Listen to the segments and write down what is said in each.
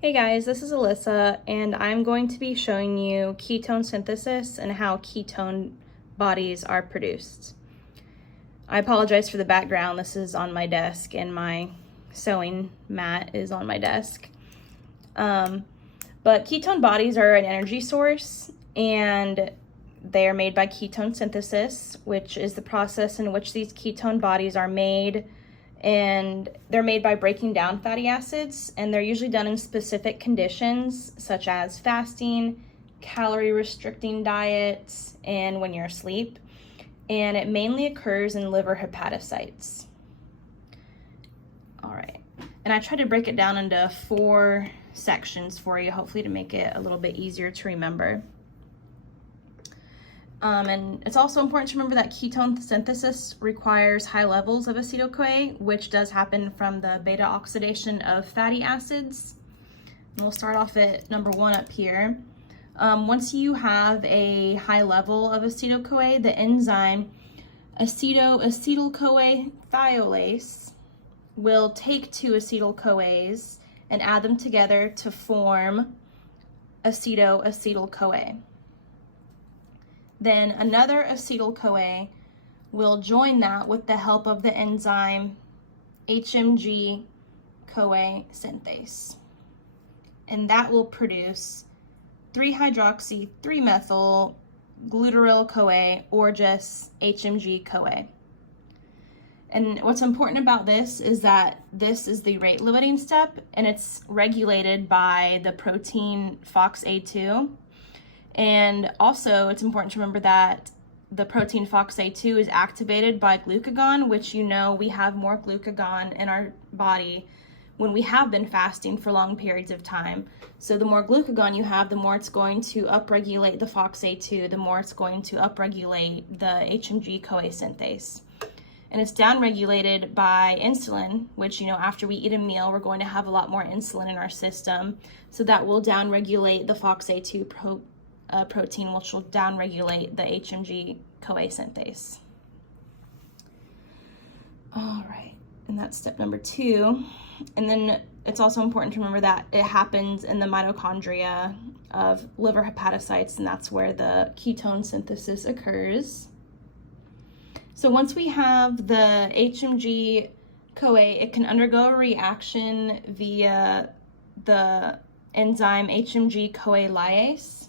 Hey guys, this is Alyssa, and I'm going to be showing you ketone synthesis and how ketone bodies are produced. I apologize for the background. This is on my desk, and my sewing mat is on my desk. But ketone bodies are an energy source, and they are made by ketone synthesis, which is the process in which these ketone bodies are made. And they're made by breaking down fatty acids, and they're usually done in specific conditions such as fasting, calorie restricting diets, and when you're asleep. And it mainly occurs in liver hepatocytes. All right, and I tried to break it down into 4 sections for you, hopefully to make it a little bit easier to remember. And it's also important to remember that ketone synthesis requires high levels of acetyl-CoA, which does happen from the beta oxidation of fatty acids. And we'll start off at number 1 up here. Once you have a high level of acetyl-CoA, the enzyme acetyl-CoA thiolase will take 2 acetyl-CoAs and add them together to form acetyl-CoA. Then another acetyl-CoA will join that with the help of the enzyme HMG-CoA synthase. And that will produce 3-hydroxy-3-methyl glutaryl-CoA, or just HMG-CoA. And what's important about this is that this is the rate limiting step, and it's regulated by the protein FOXA2. And also, it's important to remember that the protein FOXA2 is activated by glucagon, which we have more glucagon in our body when we have been fasting for long periods of time. So the more glucagon you have, the more it's going to upregulate the FOXA2, the more it's going to upregulate the HMG-CoA synthase. And it's downregulated by insulin, which, after we eat a meal, we're going to have a lot more insulin in our system. So that will downregulate the FOXA2 protein, which will downregulate the HMG-CoA synthase. All right, and that's step number 2. And then it's also important to remember that it happens in the mitochondria of liver hepatocytes, and that's where the ketone synthesis occurs. So once we have the HMG-CoA, it can undergo a reaction via the enzyme HMG-CoA lyase,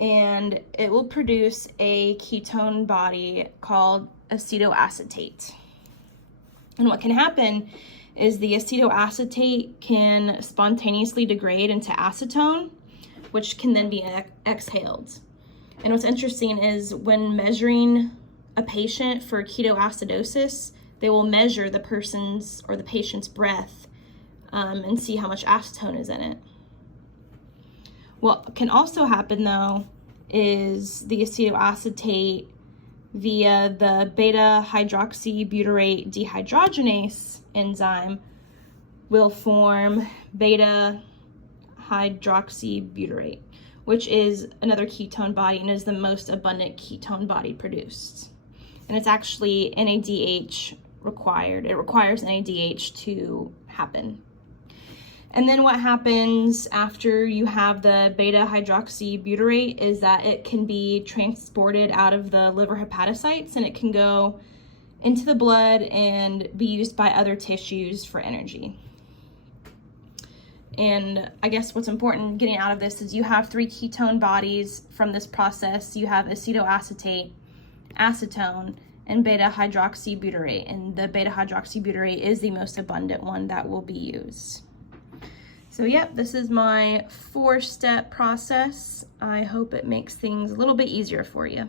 and it will produce a ketone body called acetoacetate. And what can happen is the acetoacetate can spontaneously degrade into acetone, which can then be exhaled. And what's interesting is when measuring a patient for ketoacidosis, they will measure the person's or the patient's breath and see how much acetone is in it. What can also happen, though, is the acetoacetate via the beta-hydroxybutyrate dehydrogenase enzyme will form beta-hydroxybutyrate, which is another ketone body and is the most abundant ketone body produced. And it's actually NADH required. It requires NADH to happen. And then what happens after you have the beta-hydroxybutyrate is that it can be transported out of the liver hepatocytes, and it can go into the blood and be used by other tissues for energy. And I guess what's important getting out of this is you have 3 ketone bodies from this process. You have acetoacetate, acetone, and beta-hydroxybutyrate. And the beta-hydroxybutyrate is the most abundant one that will be used. So yep, this is my 4-step process. I hope it makes things a little bit easier for you.